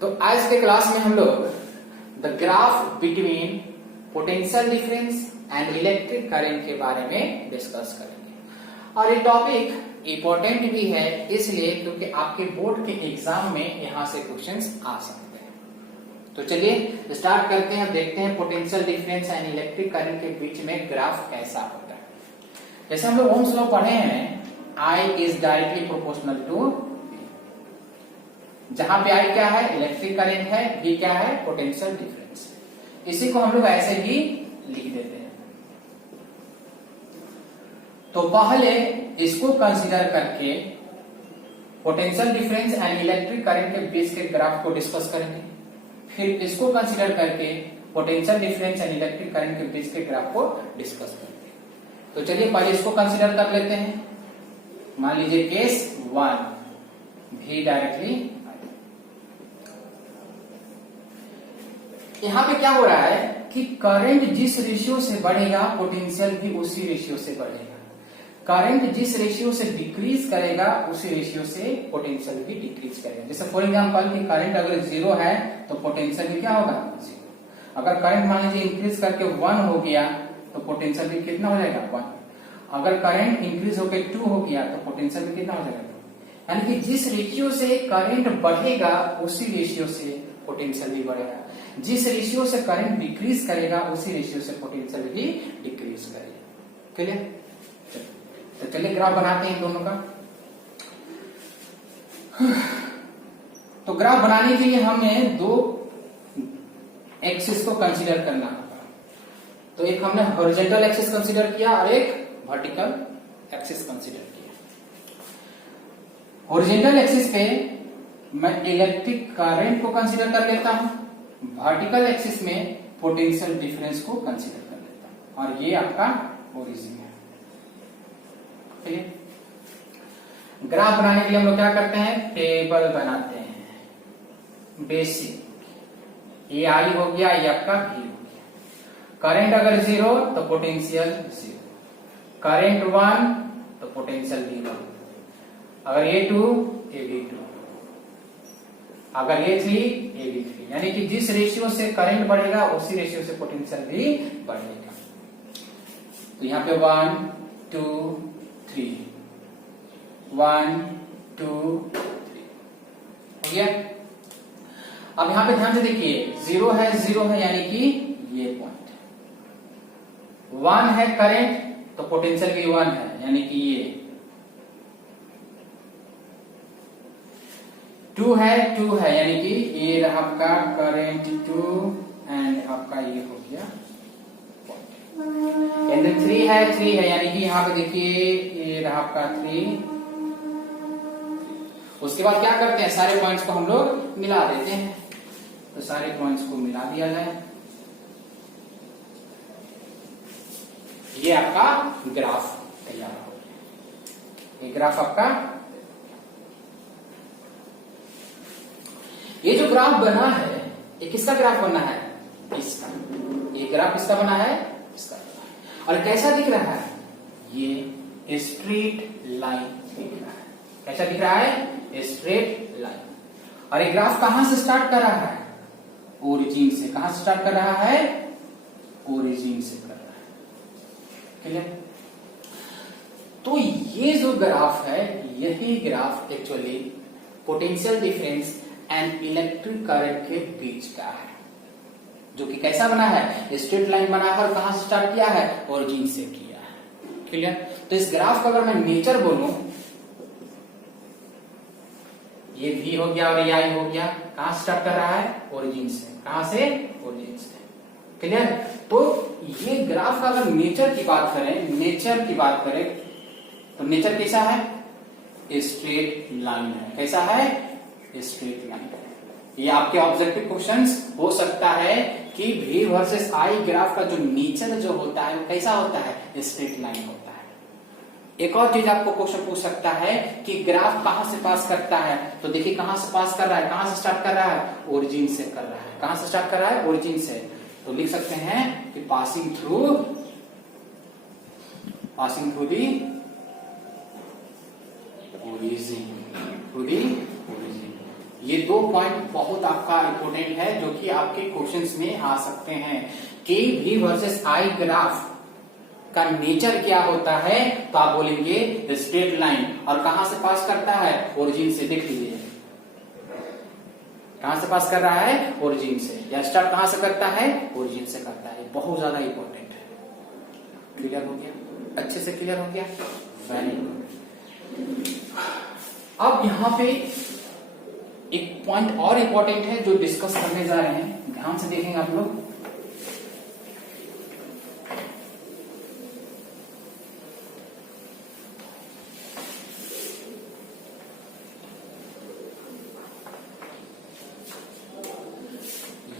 तो आज के क्लास में हम लोग the graph between potential difference and electric current के बारे में डिस्कस करेंगे। और ये टॉपिक इंपॉर्टेंट भी है इसलिए क्योंकि आपके बोर्ड के एग्जाम में यहां से क्वेश्चंस आ सकते हैं। तो चलिए स्टार्ट करते हैं, देखते हैं potential difference and electric current के बीच में ग्राफ कैसा होता है। जैसे हम लोग ओम्स लॉ पढ़े हैं, I is directly proportional to, जहां पे I क्या है, इलेक्ट्रिक करंट है, V क्या है, पोटेंशियल डिफरेंस। इसी को हम लोग ऐसे ही लिख देते हैं। तो पहले इसको कंसीडर करके potential difference and electric current के बीच के ग्राफ को डिस्कस करेंगे, फिर इसको कंसीडर करके potential difference and electric current के बीच के ग्राफ को डिस्कस करेंगे। तो चलिए पहले इसको कंसीडर कर लेते हैं। मान लीजिए केस 1, V डायरेक्टली। यहां पे क्या हो रहा है कि करंट जिस रेशियो से बढ़ेगा पोटेंशियल भी उसी रेशियो से बढ़ेगा। करंट जिस रेशियो से डिक्रीज करेगा उसी रेशियो से पोटेंशियल भी डिक्रीज करेगा। जैसे फॉर एग्जांपल कि करंट अगर 0 है तो पोटेंशियल भी क्या होगा, 0। अगर करंट मान लीजिए इंक्रीज करके 1 हो गया तो पोटेंशियल भी कितना हो जाएगा, 1। अगर करंट इंक्रीज होकर 2 हो गया तो पोटेंशियल भी कितना हो जाएगा, 2। यानी कि जिस रेशियो से करंट बढ़ेगा उसी रेशियो से पोटेंशियल भी बढ़ेगा। जिस रेशियो से करंट डिक्रीज करेगा उसी रेशियो से पोटेंशियल भी डिक्रीज करेगा। क्लियर? तो चलिए ग्राफ बनाते हैं दोनों का। तो ग्राफ बनाने के लिए हमें दो एक्सिस को कंसीडर करना होगा। तो एक हमने हॉरिजॉन्टल एक्सिस कंसीडर किया और एक वर्टिकल एक्सिस कंसीडर किया। हॉरिजॉन्टल एक्सिस पे मैं इलेक्ट्रिक करंट को कंसीडर कर लेता हूं, वर्टिकल एक्सिस में पोटेंशियल डिफरेंस को कंसीडर कर लेता हूं, और ये आपका ओरिजिन है। ठीक है। ग्राफ बनाने के लिए हम लोग क्या करते हैं, टेबल बनाते हैं। बेसिक ये आई हो गया, ये आपका भी हो गया। करंट अगर 0 तो पोटेंशियल 0, करंट 1 तो पोटेंशियल भी 1, अगर ये 2 ये भी 2, अगर ये 3 ये भी 3। यानी कि जिस रेशियो से करंट बढ़ेगा उसी रेशियो से पोटेंशियल भी बढ़ेगा। तो यहाँ पे 1 2 3, 1 2 3 हो गया। अब यहां पे ध्यान से देखिए, 0 है 0 है यानी कि ये पॉइंट, 1 है करंट तो पोटेंशियल भी 1 है यानी कि ये, 2 है यानी कि ये रहा आपका करंट 2 एंड आपका ये हो गया पॉइंट। एंड 3 है यानी कि यहाँ पे देखिए ये रहा आपका 3। उसके बाद क्या करते हैं, सारे पॉइंट्स को हम लोग मिला देते हैं। तो सारे पॉइंट्स को मिला दिया जाए, ये आपका ग्राफ तैयार हो गया। ये ग्राफ आपका, ये जो ग्राफ बना है ये किसका ग्राफ बना है, इसका। ये ग्राफ किसका बना है, इसका बना है। और कैसा दिख रहा है, ये स्ट्रेट लाइन दिख रहा है। कैसा दिख रहा है, स्ट्रेट लाइन। और ये ग्राफ कहां से स्टार्ट कर रहा है, ओरिजिन से। कहां से स्टार्ट कर रहा है, ओरिजिन से कर रहा है। क्लियर? तो ये जो ग्राफ है यही graph actually potential difference and electric current के बीच का है, जो कि कैसा बना है, स्ट्रेट लाइन बनाकर कहां से स्टार्ट किया है, ओरिजिन से किया है। क्लियर? तो इस ग्राफ का अगर मैं नेचर बोलूं, ये V हो गया और ये I हो गया, कहां से स्टार्ट कर रहा है, ओरिजिन से। कहां से, ओरिजिन से। क्लियर? तो ये ग्राफ का अगर नेचर की बात करें तो नेचर कैसा है, स्ट्रेट लाइन है। कैसा है, स्ट्रेट लाइन। ये आपके ऑब्जेक्टिव क्वेश्चंस हो सकता है कि V वर्सेस I ग्राफ का जो नेचर जो होता है वो कैसा होता है, स्ट्रेट लाइन होता है। एक और चीज आपको क्वेश्चन पूछ सकता है कि ग्राफ कहां से पास करता है, तो देखिए कहां से पास कर रहा है, कहां से स्टार्ट कर रहा है, ओरिजिन से कर रहा है। कहां से स्टार्ट कर रहा है, ओरिजिन से। तो लिख सकते हैं कि पासिंग थ्रू दी ओरिजिन, ये 2 पॉइंट बहुत आपका इंपोर्टेंट है जो कि आपके क्वेश्चंस में आ सकते हैं। के वी वर्सेस आई ग्राफ का नेचर क्या होता है, तो आप बोलेंगे स्ट्रेट लाइन, और कहां से पास करता है, ओरिजिन से। देख लीजिए कहां से पास कर रहा है, ओरिजिन से, या स्टार्ट कहां से करता है, ओरिजिन से करता है। बहुत ज्यादा इंपॉर्टेंट है। क्लियर हो गया, अच्छे से क्लियर हो गया, वेरी गुड। अब यहां पे एक पॉइंट और इंपॉर्टेंट है जो डिस्कस करने जा रहे हैं, ध्यान से देखेंगे आप लोग।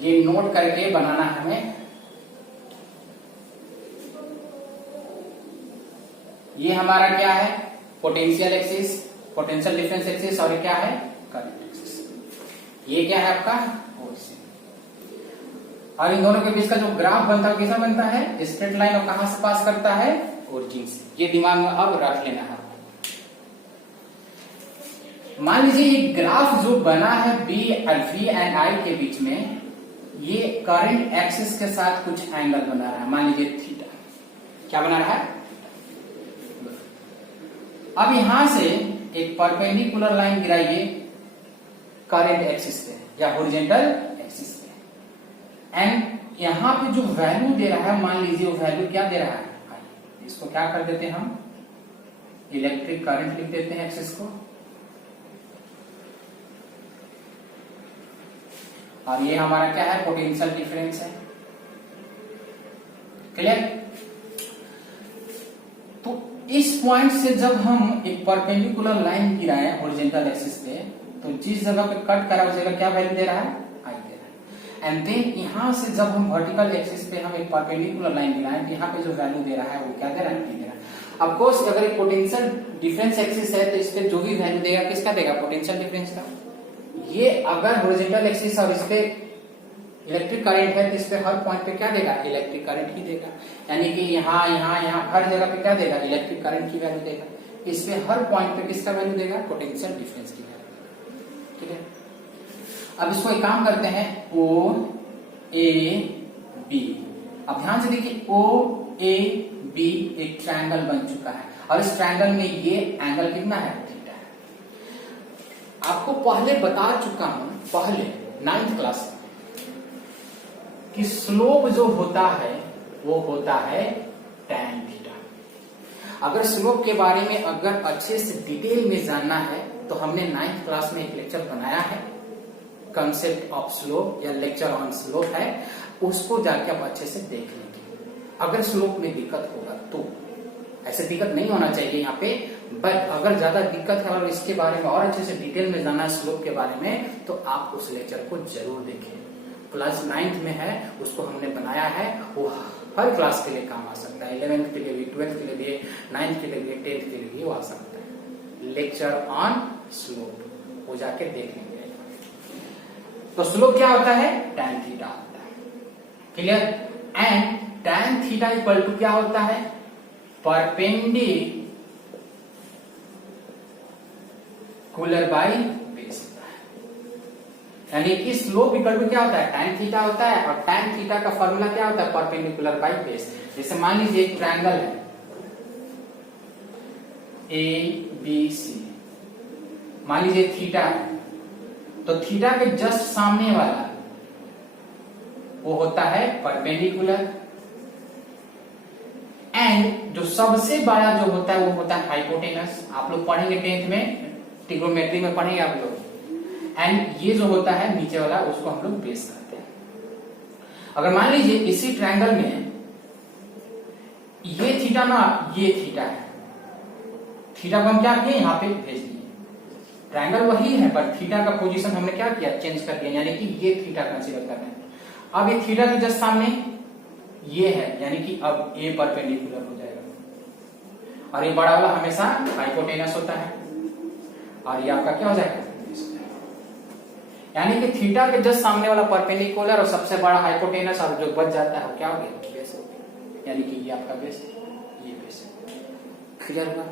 ये नोट करके बनाना है हमें। ये हमारा क्या है, potential axis, potential difference axis, और ये क्या है, करंट एक्सिस। ये क्या है आपका, ओरिजिन। और इन दोनों के बीच का जो ग्राफ बनता है कैसा बनता है, स्ट्रेट लाइन, और कहां से पास करता है, ओरिजिन से। ये दिमाग में अब रख लेना है। मान लीजिए ये ग्राफ जो बना है वी एंड आई के बीच में, ये करंट एक्सिस के साथ कुछ एंगल बना रहा है, मान लीजिए थीटा। क्या बना रहा है, अब यहां से एक परपेंडिकुलर लाइन गिराइए करंट एक्सिस पे या हॉरिजॉन्टल एक्सिस पे, एंड यहां पे जो वैल्यू दे रहा है, मान लीजिए वो वैल्यू क्या दे रहा है, इसको क्या कर देते हैं हम, इलेक्ट्रिक करंट लिख देते हैं एक्सिस को, और ये हमारा क्या है, पोटेंशियल डिफरेंस है। क्लियर। तो इस पॉइंट से जब हम एक परपेंडिकुलर लाइन गिराए हॉरिजॉन्टल एक्सिस पे, तो जिस जगह पे कट करा उस जगह क्या वैल्यू दे रहा है, आई दे रहा है। एंड देन यहां से जब हम वर्टिकल एक्सिस पे हम एक परपेंडिकुलर लाइन गिराए, तो यहाँ पे जो वैल्यू दे रहा है वो क्या दे रहा है, टी दे रहा है। ऑफ कोर्स अगर एक पोटेंशियल डिफरेंस एक्सिस है तो इस पे जो भी वैल्यू देगा किसका देगा, पोटेंशियल डिफरेंस का। ये अगर हॉरिजॉन्टल एक्सिस और इस पे इलेक्ट्रिक करंट है तो इस पे हर पॉइंट पे क्या देगा, इलेक्ट्रिक करंट ही देगा। यानी कि यहाँ यहाँ यहाँ हर जगह पे क्या देगा, इलेक्ट्रिक करंट की वैल्यू देगा। इस पे हर पॉइंट पे किसका वैल्यू देगा, पोटेंशियल डिफरेंस की वैल्यू। ठीक है। अब इसको एक काम करते हैं, ओ ए बी। अब ध्यान से देखिए, ओ ए बी एक ट्रायंगल बन चुका है, और इस ट्रायंगल में ये एंगल कितना है, थीटा है। आपको पहले बता चुका हूं, पहले 9th क्लास में, कि स्लोप जो होता है वो होता है tan थीटा। अगर स्लोप के बारे में अगर अच्छे से डिटेल में जानना है तो हमने 9th क्लास में एक लेक्चर बनाया है, कंसेप्ट ऑफ स्लोप या लेक्चर ऑन स्लोप है, उसको जाके आप अच्छे से देख लेंगे। अगर स्लोप में दिक्कत होगा तो, ऐसे दिक्कत नहीं होना चाहिए यहाँ पे, बट अगर ज्यादा दिक्कत है और इसके बारे में और अच्छे से डिटेल में जानना है स्लोप के बारे में, तो आप उस लेक्चर को जरूर देखें। क्लास 9th में है, उसको हमने बनाया है, वो हर क्लास के लिए काम आ सकता है, 11th के लिए भी, 12th के लिए भी, 9th के लिए भी, 10th के लिए भी वो आ सकता है। लेक्चर ऑन स्लोप, वो जाके देख लेंगे। तो स्लोप क्या होता है, tan थीटा होता है। Clear. And tan theta equal to क्या होता है, परपेंडिकुलर बाई बेस। यानी कि स्लोप इक्वल टू क्या होता है, tan थीटा होता है, और tan थीटा का फॉर्मूला क्या होता है, परपेंडिकुलर बाई बेस। जैसे मान लीजिए एक ट्रायंगल है ए बी सी, मान लीजिए थीटा है, तो थीटा के जस्ट सामने वाला वो होता है परपेंडिकुलर, एंड जो सबसे बड़ा जो होता है वो होता है हाइपोटेनस। आप लोग पढ़ेंगे 10th में, ट्रिग्नोमेट्री में पढ़ेंगे आप लोग। एंड ये जो होता है नीचे वाला, उसको हम लोग बेस करते हैं। अगर मान लीजिए इसी ट्रायंगल में ये थीटा ना, ये थीटा है, थीटा को हम क्या किए, यहां पे भेज दिए। ट्रायंगल वही है पर थीटा का पोजीशन हमने क्या किया, चेंज कर दिया, यानी कि ये थीटा कंसीडर कर रहे हैं। अब ये थीटा के जस्ट सामने ये है, यानी कि अब ए परपेंडिकुलर हो जाएगा, और ये बड़ा वाला हमेशा हाइपोटेनस होता है, और ये आपका क्या हो जाएगा, यानी कि थीटा के जस्ट सामने वाला परपेंडिकुलर और सबसे बड़ा हाइपोटेनस, और जो बच जाता है वो क्या हो गया, बेस हो गया। यानी कि ये आपका बेस है, ये बेस है। क्लियर हुआ।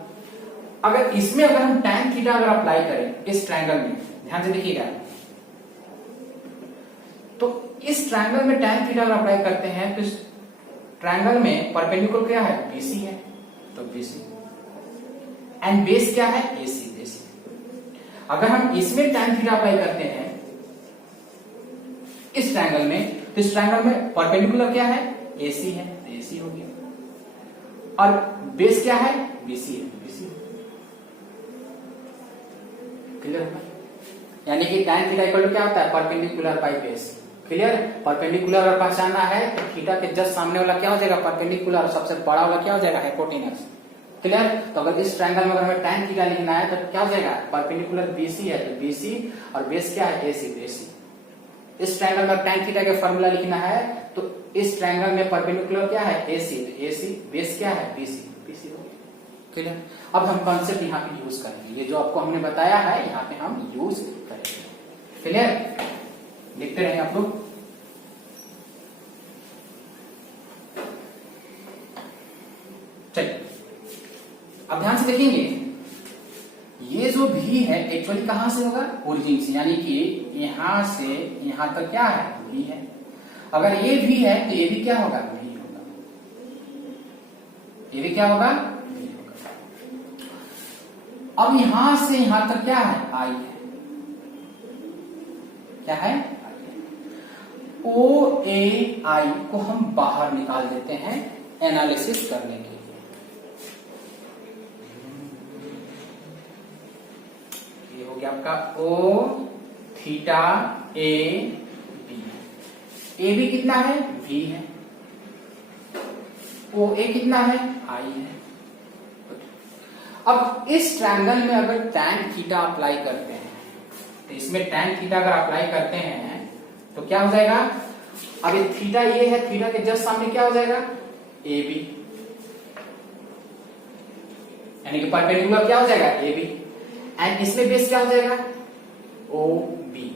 अगर इसमें अगर हम tan थीटा अगर अप्लाई करें इस ट्रायंगल में, ध्यान से देखिएगा, तो इस ट्रायंगल में tan थीटा अगर अप्लाई करते हैं तो इस ट्रायंगल में परपेंडिकुलर क्या है, BC है, तो BC एंड बेस क्या है, AC बेस। अगर हम इसमें tan थीटा अप्लाई करते हैं इस ट्रायंगल में, तो इस ट्रायंगल में परपेंडिकुलर क्या है, AC है, तो AC हो गया, और बेस क्या है, BC है, BC। क्लियर है? यानी कि tan थीटा इक्वल टू क्या होता है, perpendicular by base. Clear? Perpendicular अगर पहचानना है तो थीटा के जस्ट सामने वाला क्या हो जाएगा, परपेंडिकुलर, सबसे बड़ा वाला क्या हो जाएगा, हाइपोटेनस। क्लियर? तो अगर इस ट्रायंगल में अगर हमें tan थीटा लिखना है तो क्या हो जाएगा, परपेंडिकुलर BC है, तो BC, और बेस क्या है, AC, AC। इस ट्रायंगल में tan थीटा का फार्मूला लिखना है तो इस ट्रायंगल में परपेंडिकुलर क्या है, AC, AC, बेस क्या है, BC, BC हो गया। क्लियर? अब हम कॉन्सेप्ट यहाँ पे यूज करेंगे, ये जो आपको हमने बताया है यहाँ पे हम यूज करेंगे। क्लियर? लिखते रहें आप लोग। चलिए अब ध्यान से देखेंगे, ये जो भी है एक्चुअली कहां से होगा, ओरिजिन से, यानी कि यहां से यहां तक क्या है, भी है। अगर ये भी है तो ये भी क्या होगा, भी होगा, ये भी क्या होगा, भी होगा। अब यहां से यहां तक क्या है, आई है, क्या है, ओ ए आई को हम बाहर निकाल देते हैं एनालिसिस करने के लिए। ये हो गया आपका O theta A B. A B कितना है, वी है, ओ ए कितना है, आई है। अब इस ट्रायंगल में अगर tan थीटा अप्लाई करते हैं तो इसमें tan थीटा अगर अप्लाई करते हैं तो क्या हो जाएगा, अब ये थीटा ये है, थीटा के जस्ट सामने क्या हो जाएगा, ए बी, यानी कि परपेंडिकुलर क्या हो जाएगा, ए बी, एंड इसमें बेस क्या हो जाएगा, ओ बी,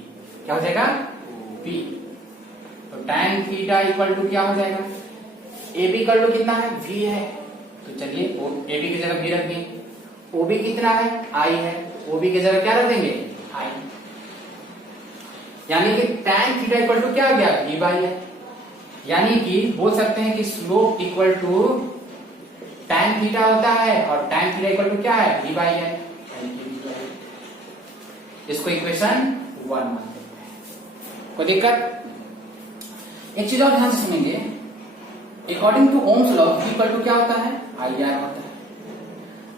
क्या हो जाएगा, ओ बी। तो tan थीटा इक्वल टू क्या हो जाएगा, ए बी इक्वल टू कितना है, वी है, तो चलिए ए बी की जगह वी रख देंगे, ओ बी कितना है, आई है, ओ बी की जगह क्या रख देंगे, आई। यानी कि tan थीटा इक्वल टू क्या आ गया, v बाई है। यानी कि बोल सकते हैं कि slope equal to tan theta होता है और tan थीटा इक्वल टू क्या है, v बाई है। इसको इक्वेशन 1 मानते हैं। कोई दिक्कत? एक चीज और ध्यान से सुनेंगे, according to Ohm's law v equal to क्या होता है, आई आर होता है,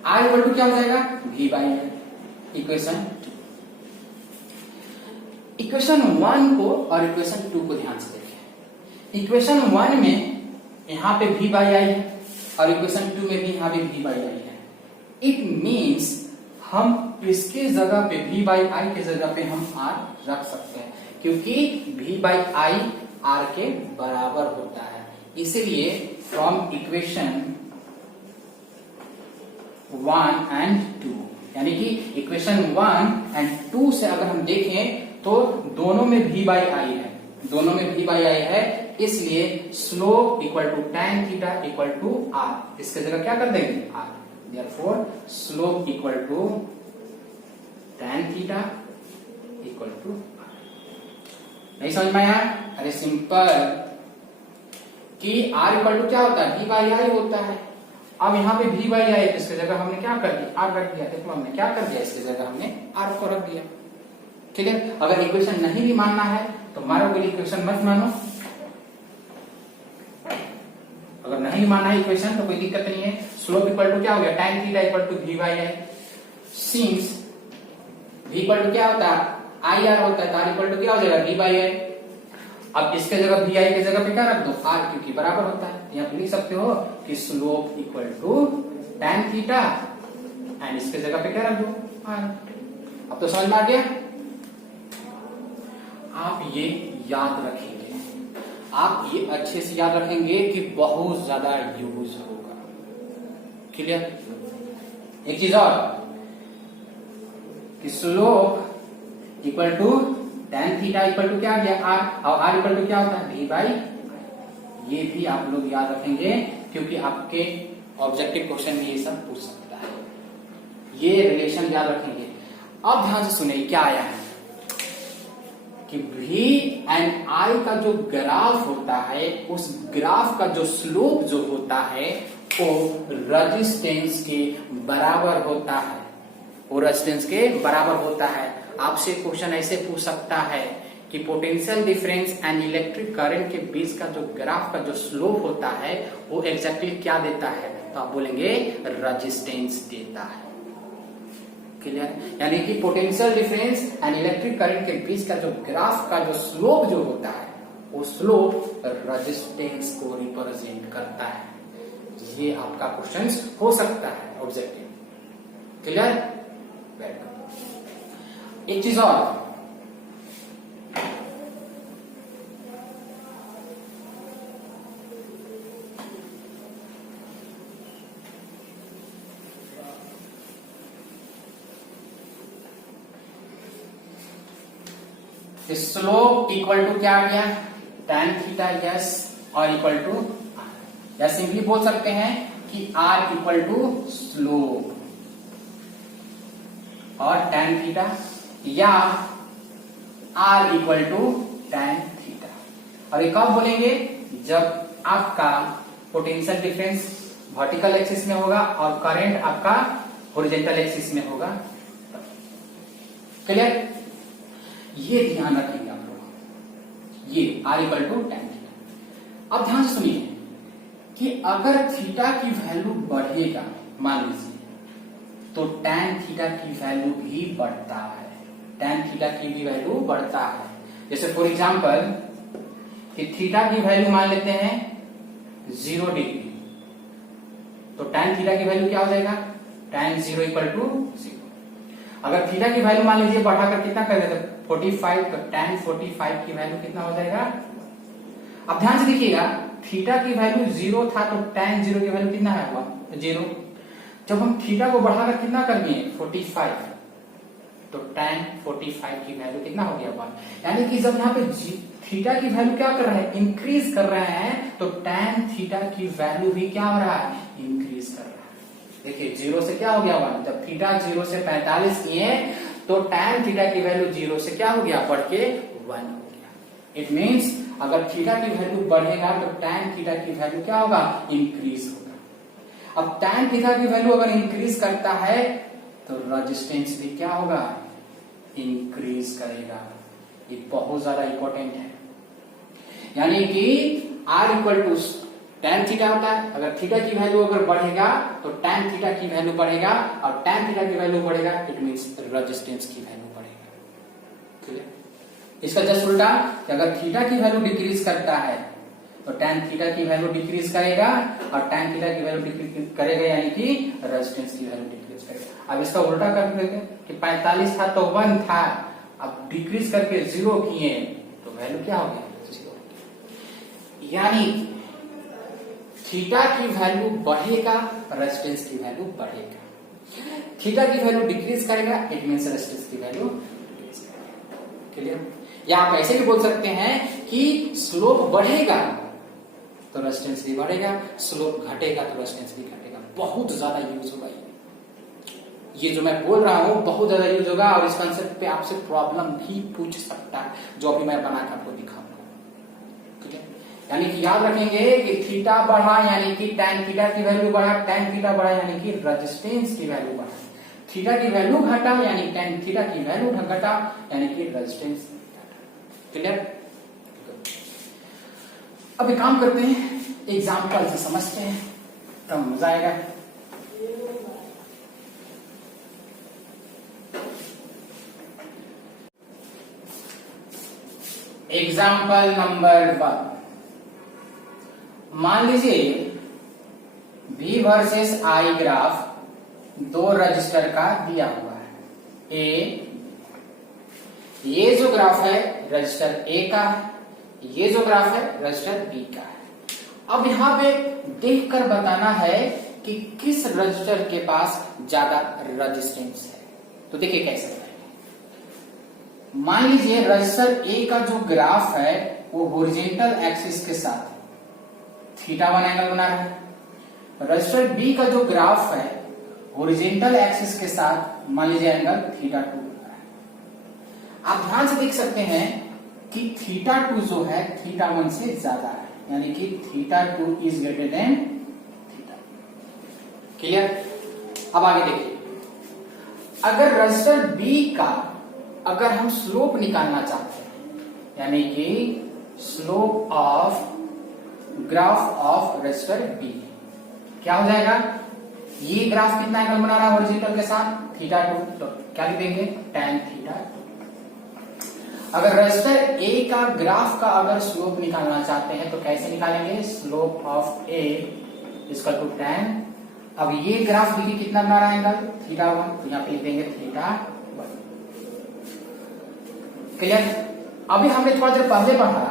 आई इक्वल टू क्या हो जाएगा, v बाई है। इक्वेशन 1 को और इक्वेशन 2 को ध्यान से देखें। इक्वेशन 1 में यहां पे v बाई आई है और इक्वेशन 2 में भी यहां पे v बाई आई है। इट मींस हम इसके जगह पे v बाई आई के जगह पे हम r रख सकते हैं, क्योंकि v बाई आई r के बराबर होता है। इसलिए फ्रॉम इक्वेशन 1 एंड 2, यानी कि इक्वेशन 1 एंड 2 से अगर हम देखें तो दोनों में v बाई आई है, दोनों में v बाई आई है, इसलिए slope equal to tan theta equal to r, इसके जगह क्या कर देंगे, r। Therefore slope equal to tan theta equal to r। नहीं समझ में आया? अरे सिंपल कि r इक्वल टू क्या होता है, v बाई आई होता है। अब यहाँ पे v बाई आई, इसके जगह हमने क्या कर दिया, r रख दिया। देखो हमने क्या कर दिया, इसके जगह हमने r को रख दिया। ठीक है? अगर इक्वेशन नहीं भी मानना है तो मानो, कोई इक्वेशन मत मानो, अगर नहीं मानना है इक्वेशन तो कोई दिक्कत नहीं है। स्लोप इक्वल टू क्या हो गया, tan theta equal to v by I. Since v equal to क्या होता है, आई आर होता है, तो r इक्वल टू क्या हो जाएगा, v बाई आई। अब इसके जगह v आई के जगह पे क्या रख दो, r, क्योंकि बराबर होता है। यहाँ पे लिख सकते हो कि slope equal to tan theta and इसके जगह पे क्या रख दो, r। अब तो समझ में आ गया? आप ये याद रखेंगे, आप ये अच्छे से याद रखेंगे कि बहुत ज्यादा यूज होगा। क्लियर? एक चीज और कि slope equal to tan theta equal to क्या आ गया, r, और r इक्वल टू क्या होता है, v बाई। ये भी आप लोग याद रखेंगे क्योंकि आपके ऑब्जेक्टिव क्वेश्चन में ये सब पूछ सकता है। ये रिलेशन याद रखेंगे। अब ध्यान से सुनिए क्या आया है, कि V एंड I का जो ग्राफ होता है, उस ग्राफ का जो स्लोप जो होता है वो रेजिस्टेंस के बराबर होता है, वो रेजिस्टेंस के बराबर होता है। आपसे क्वेश्चन ऐसे पूछ सकता है कि potential difference and electric current के बीच का जो ग्राफ का जो स्लोप होता है वो एग्जैक्टली क्या देता है, तो आप बोलेंगे रेजिस्टेंस देता है। क्लियर? यानी कि potential difference and electric current के बीच का जो ग्राफ का जो स्लोप जो होता है वो स्लोप रेजिस्टेंस को रिप्रेजेंट करता है। ये आपका क्वेश्चन हो सकता है ऑब्जेक्टिव। क्लियर? वेलकम। एक चीज और, स्लोप इक्वल टू क्या आ गया, tan थीटा यस, और इक्वल टू या सिंपली बोल सकते हैं कि r इक्वल टू स्लोप और tan थीटा, या r equal to tan theta. और ये कब बोलेंगे, जब आपका पोटेंशियल डिफरेंस वर्टिकल एक्सिस में होगा और करंट आपका हॉरिजॉन्टल एक्सिस में होगा। क्लियर? ये ध्यान रखेंगे आप लोग, ये r equal to tan theta. अब ध्यान से सुनिए कि अगर थीटा की वैल्यू बढ़ेगा, मान लीजिए, तो tan थीटा की वैल्यू भी बढ़ता है, tan थीटा की भी वैल्यू बढ़ता है। जैसे फॉर एग्जांपल कि थीटा की वैल्यू मान लेते हैं 0 डिग्री, तो tan थीटा की वैल्यू क्या हो जाएगा, tan 0 इक्वल टू 0। अगर थीटा की वैल्यू मान लीजिए बढ़ाकर कितना कर देते 45, तो tan 45 की वैल्यू कितना हो जाएगा। अब ध्यान से देखिएगा, थीटा की वैल्यू 0 था तो tan 0 की वैल्यू कितना है हुआ 0। जब हम थीटा को बढ़ाकर कितना कर दिए 45, तो tan 45 की वैल्यू कितना हो गया 1। यानी कि जब यहाँ पे थीटा की वैल्यू क्या कर रहे हैं, इंक्रीज कर रहे हैं, तो tan थीटा की वैल्यू भी क्या हो रहा है, इंक्रीज कर रहा है। देखिए 0 से क्या हो गया 1, जब थीटा 0 से 45 किए तो tan थीटा की वैल्यू 0 से क्या हो गया, बढ़ के 1 हो गया। इट मीन्स अगर थीटा की वैल्यू बढ़ेगा तो tan थीटा की वैल्यू क्या होगा, इंक्रीज होगा। अब tan थीटा की वैल्यू अगर इंक्रीज करता है तो रेजिस्टेंस भी क्या होगा, इंक्रीज करेगा। ये बहुत ज्यादा इंपॉर्टेंट है। यानी कि R equal to tan theta होता है, अगर थीटा की वैल्यू अगर बढ़ेगा तो tan थीटा की वैल्यू बढ़ेगा, और tan थीटा की वैल्यू बढ़ेगा, इट मींस रेजिस्टेंस की वैल्यू बढ़ेगा। क्लियर? इसका जस्ट उल्टा, कि अगर थीटा की वैल्यू डिक्रीज करता है तो tan थीटा की वैल्यू डिक्रीज करेगा, और tan थीटा की वैल्यू डिक्रीज करेगा, यानी कि रेजिस्टेंस की वैल्यू डिक्रीज करेगा। अब इसका उल्टा कर देते कि 45 था तो 1 था, अब डिक्रीज करके 0 किए तो वैल्यू क्या हो गया, 0। यानी थीटा की वैल्यू बढ़ेगा, रेजिस्टेंस की वैल्यू बढ़ेगा। थीटा की वैल्यू डिक्रीज करेगा, इट मींस रेजिस्टेंस की वैल्यू डिक्रीज करेगा। क्लियर? या आप ऐसे भी बोल सकते हैं कि स्लोप बढ़ेगा तो रेजिस्टेंस भी बढ़ेगा, स्लोप घटेगा तो रेजिस्टेंस भी घटेगा। बहुत ज्यादा यूज होगा ये जो मैं बोल रहा हूं, बहुत ज्यादा यूज होगा, और इस कंसेप्ट पे आपसे प्रॉब्लम भी पूछ सकता है, जो अभी मैं बनाकर आपको दिखाऊंगा। यानी कि याद रखेंगे कि थीटा बढ़ा यानी कि tan थीटा की वैल्यू बढ़ा, tan थीटा बढ़ा यानी कि रेजिस्टेंस की वैल्यू बढ़ा, थीटा की वैल्यू घटा यानी tan थीटा की वैल्यू घटा यानी कि रेजिस्टेंस घटा। क्लियर? अब एक काम करते हैं, एग्जांपल से समझते हैं, तब मजा आएगा। एग्जाम्पल नंबर 1, मान लीजिए V versus I graph 2 register का दिया हुआ है। ये जो ग्राफ है रजिस्टर A का है, ये जो ग्राफ है रजिस्टर B का है। अब यहां पे देखकर बताना है कि किस रजिस्टर के पास ज्यादा रेजिस्टेंस है। तो देखिए कैसे बताएंगे। मान लीजिए रजिस्टर A का जो ग्राफ है वो हॉरिजॉन्टल एक्सिस के साथ θ1 एंगल बना रहा है। रजिस्टर B का जो ग्राफ है हॉरिजॉन्टल एक्सिस के साथ मान लीजिए एंगल θ2 बना रहा है। आप ध्यान से देख सकते हैं कि थीटा टू जो है थीटा वन से ज्यादा है, यानी कि theta two is greater than theta. Clear? अब आगे देखिए, अगर रजिस्टर बी का अगर हम स्लोप निकालना चाहते हैं, यानी कि slope of graph of resistor B, क्या हो जाएगा? ये ग्राफ कितना एंगल बना रहा है हॉरिजॉन्टल के साथ? Theta two. तो क्या लिख देंगे? tan theta two. अगर रजिस्टर ए का ग्राफ का अगर स्लोप निकालना चाहते हैं तो कैसे निकालेंगे? Slope of A equal to tan। अब ये ग्राफ देखिए कितना बना रहा है एंगल? थीटा वन, तो यहाँ पे लिख देंगे थीटा वन। क्लियर? अभी हमने थोड़ा देर पहले पढ़ा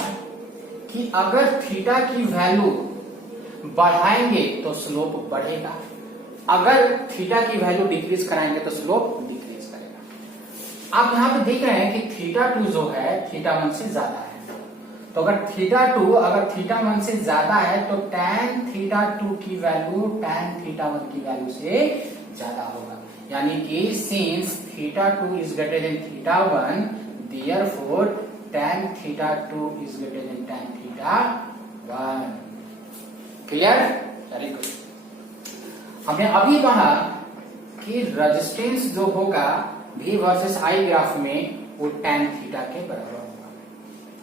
कि अगर थीटा की वैल्यू बढ़ाएंगे तो स्लोप बढ़ेगा, अगर थीटा की वैल्यू डिक्रीज कराएंगे तो स्लोप डिक्रीज करेगा। आप यहां पे देख रहे हैं कि थीटा टू जो है थीटा वन से ज्यादा है, तो अगर थीटा टू अगर थीटा वन से ज्यादा है तो tan थीटा टू की वैल्यू tan थीटा वन की वैल्यू से ज्यादा होगा, यानी कि since theta two is greater than theta one, therefore tan theta two is greater than tan theta one. Clear? Very good. हमने अभी कहा कि रेजिस्टेंस जो होगा V वर्सेस I ग्राफ में वो tan थीटा के बराबर होगा,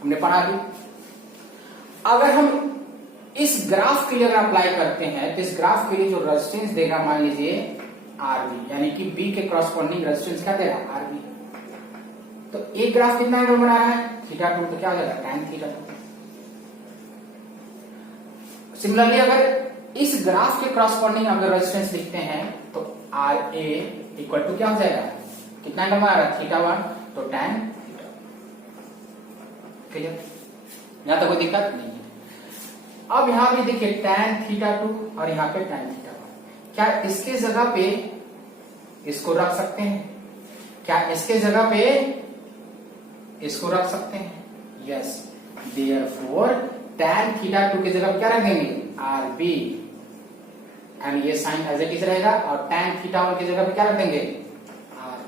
हमने पढ़ा भी। अगर हम इस ग्राफ के लिए अगर अप्लाई करते हैं तो इस ग्राफ के लिए जो रेजिस्टेंस देगा, मान लीजिए RB, यानी कि B के कॉरस्पॉन्डिंग रेजिस्टेंस क्या देगा? RB। तो एक ग्राफ कितना एंगल बना रहा है? थीटा टू, तो क्या हो जाएगा? tan theta two. सिमिलरली अगर इस ग्राफ के कॉरस्पॉन्डिंग अगर रेजिस्टेंस लिखते हैं तो RA इक्वल टू क्या हो जाएगा? कितना एंगल बना रहा है? थीटा वन, तो tan थीटा। क्लियर? यहां तक कोई दिक्कत नहीं है। अब यहां भी देखिए tan थीटा टू और यहाँ पे tan थीटा वन। क्या इसके जगह पे इसको रख सकते हैं? क्या इसके जगह पे इसको रख सकते हैं? Yes, therefore tan theta two की जगह क्या रख देंगे? RB, एंड ये साइन एज इट इज रहेगा, और tan थीटा वन की जगह पे क्या रख देंगे? RA।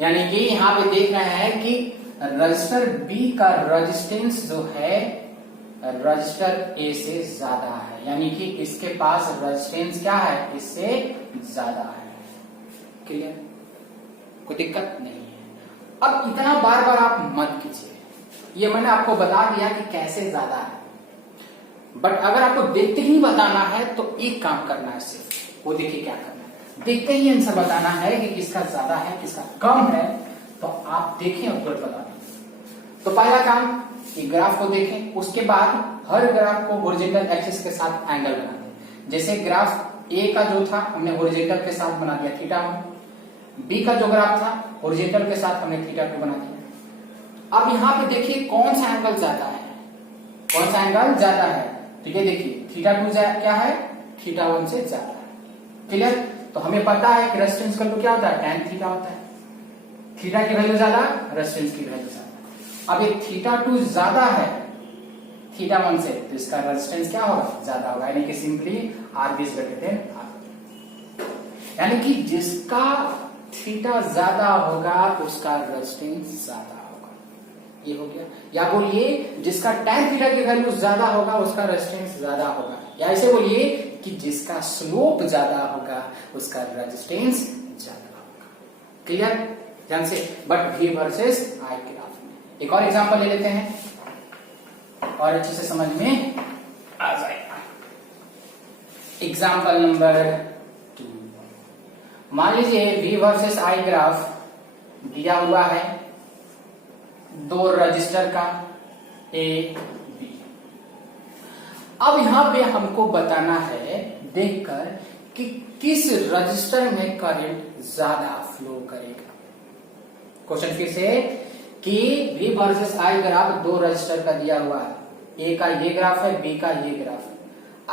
यानी कि यहां पे देख रहे हैं कि रजिस्टर B का रेजिस्टेंस जो है रजिस्टर A से ज्यादा है, यानी कि इसके पास रेजिस्टेंस क्या है? इससे ज्यादा है। क्लियर? कोई दिक्कत नहीं है। अब इतना बार बार आप मत कीजिए, ये मैंने आपको बता दिया कि कैसे ज्यादा है, बट अगर आपको देखते ही बताना है तो एक काम करना है सिर्फ, वो देखिए क्या करना है। देखते ही आंसर बताना है कि किसका ज्यादा है किसका कम है, तो आप देखें और तुरंत बता दें। तो पहला काम, ये ग्राफ को देखें, उसके बाद हर ग्राफ को हॉरिजॉन्टल एक्सिस के साथ एंगल बना दें। जैसे ग्राफ ए का जो था हमने हॉरिजॉन्टल के साथ बना दिया थीटा वन, बी का जो ग्राफ था हॉरिजॉन्टल के साथ हमने थीटा टू बना दिया। अब यहाँ पे देखिए कौन सा एंगल ज्यादा है, कौन सा एंगल ज्यादा है? तो ये देखिए थीटा टू क्या है? थीटा वन से ज्यादा है। क्लियर? तो हमें पता है कि रेजिस्टेंस का क्या होता है? tan थीटा होता है। थीटा की वैल्यू ज्यादा, रेजिस्टेंस की वैल्यू ज्यादा। अब ये थीटा टू ज्यादा है थीटा वन से, तो इसका रेजिस्टेंस क्या होगा? ज्यादा होगा, यानी कि simply RB is greater than RB, यानी कि जिसका थीटा ज्यादा होगा उसका रेजिस्टेंस ज्यादा होगा। ये हो गया। या बोलिए जिसका tan थीटा की वैल्यू ज्यादा होगा उसका रेजिस्टेंस ज्यादा होगा, या ऐसे बोलिए कि जिसका स्लोप ज्यादा होगा उसका रेजिस्टेंस ज्यादा होगा। क्लियर? ध्यान से। But V versus I graph में एक और एग्जांपल ले लेते हैं और अच्छे से समझ में आ जाएगा। एग्जांपल नंबर 2, मान लीजिए V वर्सेस I ग्राफ दिया हुआ है दो रजिस्टर का A B। अब यहां पे हमको बताना है देखकर कि किस रजिस्टर में करंट ज्यादा फ्लो करेगा। क्वेश्चन फिर से कि V वर्सेस I ग्राफ दो रजिस्टर का दिया हुआ है, A का ये ग्राफ है, B का ये ग्राफ है।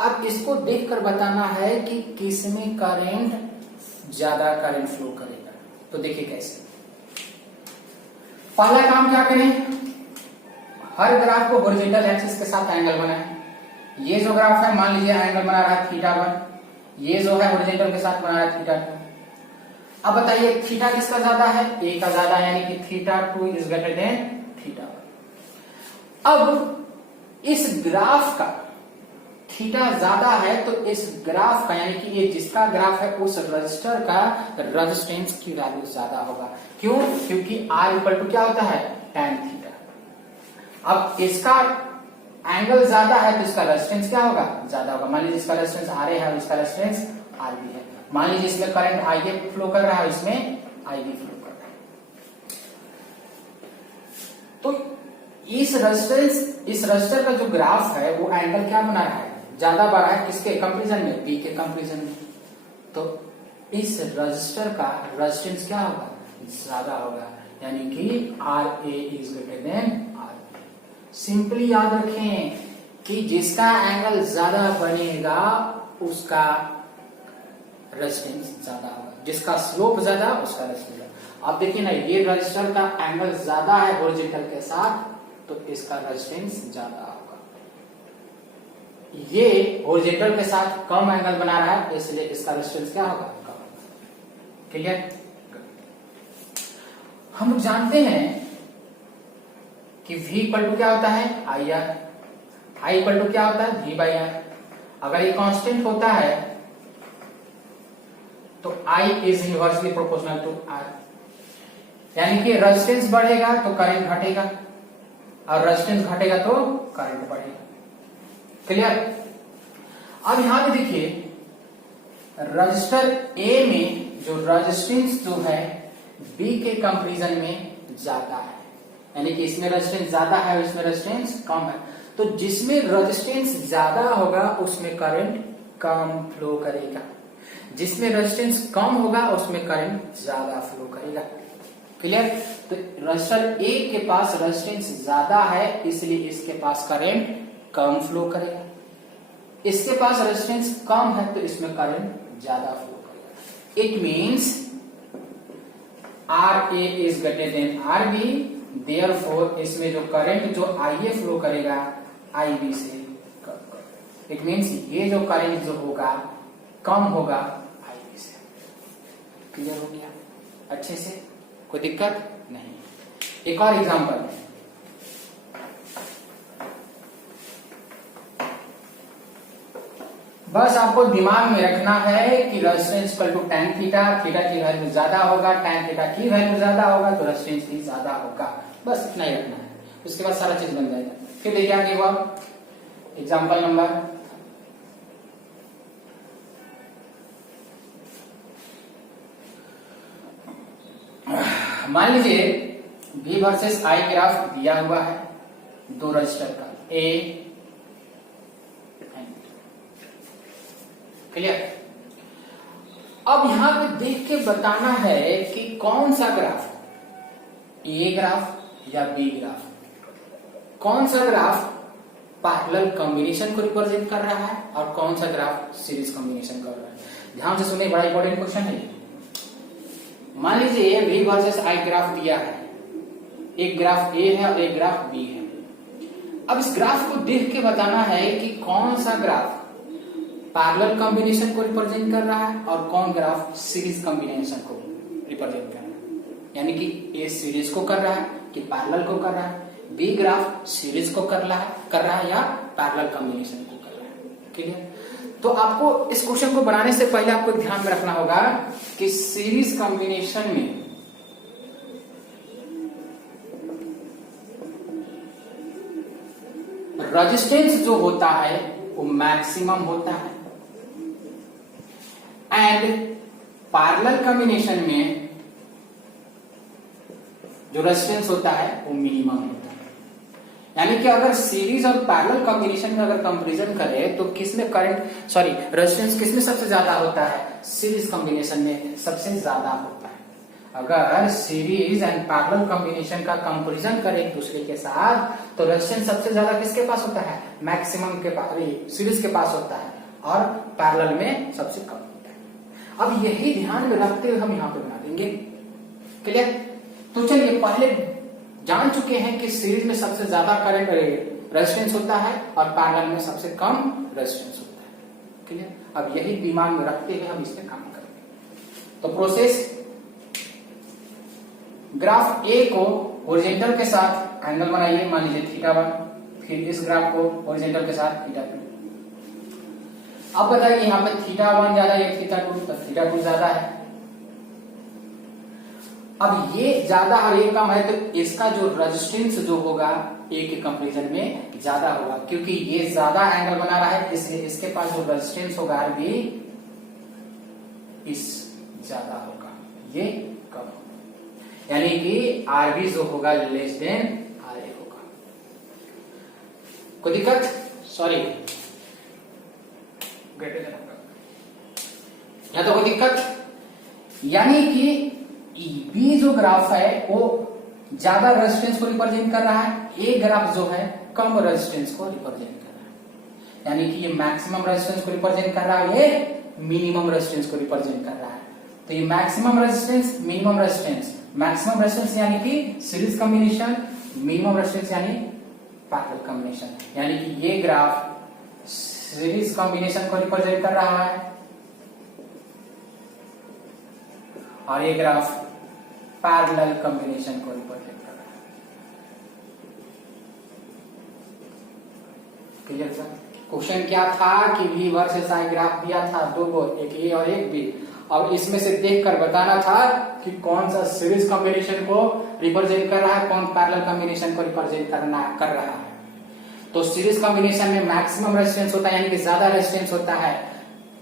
अब इसको देखकर बताना है कि किसमें करंट ज्यादा करंट फ्लो करेगा। तो देखिए कैसे। पहला काम क्या करें, हर ग्राफ को हॉरिजॉन्टल एक्सिस के साथ एंगल बनाएं। ये जो ग्राफ है मान लीजिए एंगल बना रहा है थीटा वन, ये जो है हॉरिजॉन्टल के साथ बना रहा है थीटा टू। अब बताइए थीटा किसका ज्यादा है, ए का ज्यादा, यानी कि theta 2 is greater than theta 1। अब इस ग्राफ का थीटा ज्यादा है तो इस ग्राफ का, यानी कि ये जिसका ग्राफ है उस रजिस्टर का रेजिस्टेंस की वैल्यू ज्यादा होगा। क्यों? क्योंकि R इक्वल टू क्या होता है, tan थीटा। अब इसका एंगल ज्यादा है तो इसका रेजिस्टेंस क्या होगा, ज्यादा होगा। मान लीजिए इसका रेजिस्टेंस RA है और इसका रेजिस्टेंस RB है। मान लीजिए इसमें करंट IA फ्लो कर रहा है, इसमें IB फ्लो कर रहा है। तो इस रजिस्टर का जो ग्राफ है वो एंगल क्या बना रहा है, ज्यादा बढ़ा है। किसके कंपैरिजन में, B के कंपैरिजन में। तो इस रजिस्टर का रेजिस्टेंस क्या होगा, ज्यादा होगा, यानी कि RA is greater than RB। Simply याद रखें कि जिसका एंगल ज्यादा बनेगा उसका रेजिस्टेंस ज्यादा होगा, जिसका स्लोप ज्यादा उसका रेजिस्टेंस ज्यादा। आप देखिए ना, ये रजिस्टर का एंगल ज्यादा है हॉरिजॉन्टल के साथ तो इसका रेजिस्टेंस ज्यादा होगा। ये हॉरिजॉन्टल के साथ कम एंगल बना रहा है इसलिए इसका रेजिस्टेंस क्या होगा, कम होगा। क्लियर? हम लोग जानते हैं कि V इक्वल टू क्या होता है, IR। I इक्वल टू क्या होता है, V बाई R। अगर ये कांस्टेंट होता है तो I is inversely proportional to R, यानी कि रेजिस्टेंस बढ़ेगा तो करंट घटेगा और रेजिस्टेंस घटेगा तो करंट बढ़ेगा। क्लियर? अब यहां पे देखिए रजिस्टर A में जो रेजिस्टेंस जो है B के कंपैरिजन में ज्यादा है, यानी कि इसमें रेजिस्टेंस ज्यादा है और इसमें रेजिस्टेंस कम है। तो जिसमें रेजिस्टेंस ज्यादा होगा उसमें करंट कम फ्लो करेगा, जिसमें रेजिस्टेंस कम होगा उसमें करंट ज्यादा फ्लो करेगा। क्लियर? तो रजिस्टर A के पास रेजिस्टेंस ज्यादा है इसलिए इसके पास करंट कम फ्लो करेगा, इसके पास रेजिस्टेंस कम है तो इसमें करंट ज्यादा फ्लो करेगा। It means RA is greater than RB, therefore इसमें जो करंट जो IA फ्लो करेगा IB से कम। इट मींस ये जो करंट जो होगा कम होगा IB से। क्लियर हो गया अच्छे से, कोई दिक्कत नहीं। एक और एग्जांपल, बस आपको दिमाग में रखना है कि रेजिस्टेंस इक्वल टू tan थीटा, थीटा की वैल्यू ज्यादा होगा, tan थीटा की वैल्यू ज्यादा होगा तो रेजिस्टेंस भी ज्यादा होगा। बस इतना ही रखना है, उसके बाद सारा चीज बन जाएगा। फिर देखिए आगे हुआ एग्जांपल नंबर, मान लीजिए V वर्सेस I ग्राफ दिया हुआ है दो रजिस्टर का A। क्लियर? अब यहां पे देख के बताना है कि कौन सा ग्राफ, A ग्राफ या B ग्राफ, कौन सा ग्राफ पैरेलल कॉम्बिनेशन को रिप्रेजेंट कर रहा है और कौन सा ग्राफ सीरीज कॉम्बिनेशन कर रहा है। ध्यान से सुनिए, बड़ा इंपॉर्टेंट क्वेश्चन है। मान लीजिए V वर्सेस I ग्राफ दिया है, एक ग्राफ A है और एक ग्राफ B है। अब इस ग्राफ को देख के बताना है कि कौन सा ग्राफ पैरेलल कॉम्बिनेशन को रिप्रेजेंट कर रहा है और कौन ग्राफ सीरीज कॉम्बिनेशन को रिप्रेजेंट कर रहा है। यानी कि A सीरीज को कर रहा है कि पैरेलल को कर रहा है, B ग्राफ सीरीज को कर रहा है या पैरेलल कॉम्बिनेशन को कर रहा है। क्लियर? तो आपको इस क्वेश्चन को बनाने से पहले आपको ध्यान में रखना होगा कि सीरीज कॉम्बिनेशन में रेजिस्टेंस जो होता है वो मैक्सिमम होता है एंड पैरेलल कॉम्बिनेशन में जो रेजिस्टेंस होता है वो मिनिमम होता है। यानी कि अगर सीरीज और पैरेलल कॉम्बिनेशन में अगर कंपैरिजन करें तो किसमें रेजिस्टेंस किसमें सबसे ज्यादा होता है, सीरीज कॉम्बिनेशन में सबसे ज्यादा होता है। अगर सीरीज एंड पैरेलल कॉम्बिनेशन का कंपैरिजन करें एक दूसरे के साथ तो रेजिस्टेंस सबसे ज्यादा किसके पास होता है, मैक्सिमम के पास, सीरीज के पास होता है और पैरेलल में सबसे कम होता है। अब यही ध्यान में रखते हुए हम यहाँ पे बना देंगे। क्लियर? तो चलिए पहले जान चुके हैं कि सीरीज में सबसे ज्यादा करंट रेजिस्टेंस होता है और पैरेलल में सबसे कम रेजिस्टेंस होता है। क्लियर? अब यही दिमाग में रखते हुए हम इस पे काम करेंगे। तो प्रोसेस ग्राफ ए को हॉरिजॉन्टल के साथ एंगल बनाइए, मान लीजिए θ1, फिर इस ग्राफ को हॉरिजॉन्टल के साथ θ2। अब बताइए यहाँ पे θ1 ज्यादा या θ2, तो θ2 ज्यादा है। अब ये ज्यादा और ये कम है, तो इसका जो रेजिस्टेंस जो होगा ए के कंपैरिजन में ज्यादा होगा, क्योंकि ये ज्यादा एंगल बना रहा है, इसलिए इसके पास जो रेजिस्टेंस होगा आरबी इस ज्यादा होगा, ये कम होगा, यानी कि आरबी जो होगा लेस देन आर ए होगा। कोई दिक्कत? सॉरी, या तो कोई दिक्कत, यानी कि बी जो ग्राफ है वो ज्यादा रेजिस्टेंस को रिप्रेजेंट कर रहा है, ए ग्राफ जो है कम रेजिस्टेंस को रिप्रेजेंट कर रहा है, यानी कि ये मैक्सिमम रेजिस्टेंस को रिप्रेजेंट कर रहा है, ये मिनिमम रेजिस्टेंस को रिप्रेजेंट कर रहा है। तो ये maximum resistance, minimum resistance, maximum resistance यानी कि सीरीज कॉम्बिनेशन, मिनिमम रेजिस्टेंस यानी पैरेलल कॉम्बिनेशन, यानी कि ये ग्राफ सीरीज कॉम्बिनेशन को रिप्रेजेंट कर रहा है और ये ग्राफ पैरेलल कॉम्बिनेशन को रिप्रेजेंट कर रहा है। Clear sir? क्वेश्चन क्या था कि V वर्सेस I ग्राफ दिया था, दो को, एक ए और एक बी, और इसमें से देखकर बताना था कि कौन सा सीरीज कॉम्बिनेशन को रिप्रेजेंट कर रहा है, कौन पैरेलल कॉम्बिनेशन को रिप्रेजेंट कर रहा है। तो सीरीज कॉम्बिनेशन में मैक्सिमम रेजिस्टेंस होता है, यानी कि ज्यादा रेजिस्टेंस होता है,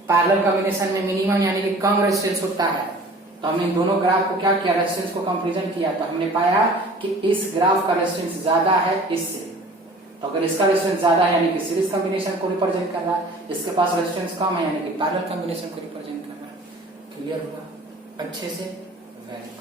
पैरेलल कॉम्बिनेशन में मिनिमम यानी कि कम रेजिस्टेंस होता है। तो हमने दोनों ग्राफ को क्या किया, रेजिस्टेंस को कंपैरिजन किया, तो हमने पाया कि इस ग्राफ का रेजिस्टेंस ज्यादा है इससे, तो अगर इसका रेजिस्टेंस ज्यादा है यानी कि सीरीज कॉम्बिनेशन को रिप्रेजेंट कर रहा है, इसके पास रेजिस्टेंस कम है यानी कि पैरेलल कॉम्बिनेशन को रिप्रेजेंट कर रहा है। क्लियर हुआ अच्छे से? वेरी